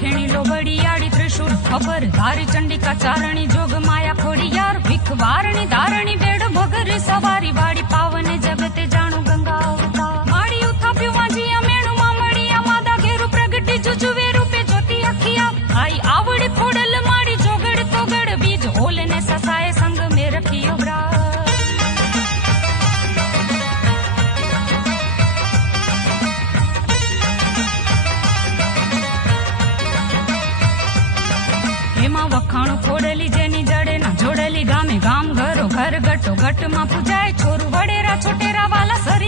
ખેણી લોબડી આડી ત્રિશુળ ખબર ધારી ચંડિકા ચારણી જોગ માયા ખોડિયાર ભીખ વારણી ધારણી બેડ ભગરી સવારી વાડી પાવને જગતે જાણું ગંગા અવતાર માડી ઉથાપ્યું વાંજીયા મેણું મામડિયા માદા ઘેરું પ્રગટી જુજુવે રૂપે જ્યોતિ અખિયા આઈ આવડ ખોડલ માડી જોગડ તોગડ બીજ હોલ ને સસાય સંગ મે રખિયો બ્રા વખાણું ખોડેલી જેની જડે ના જોડેલી ગામે ગામ ઘરો ઘર ગટો ગટ માં પૂજાય છોરું વડેરા છોટેરા વાલા સરી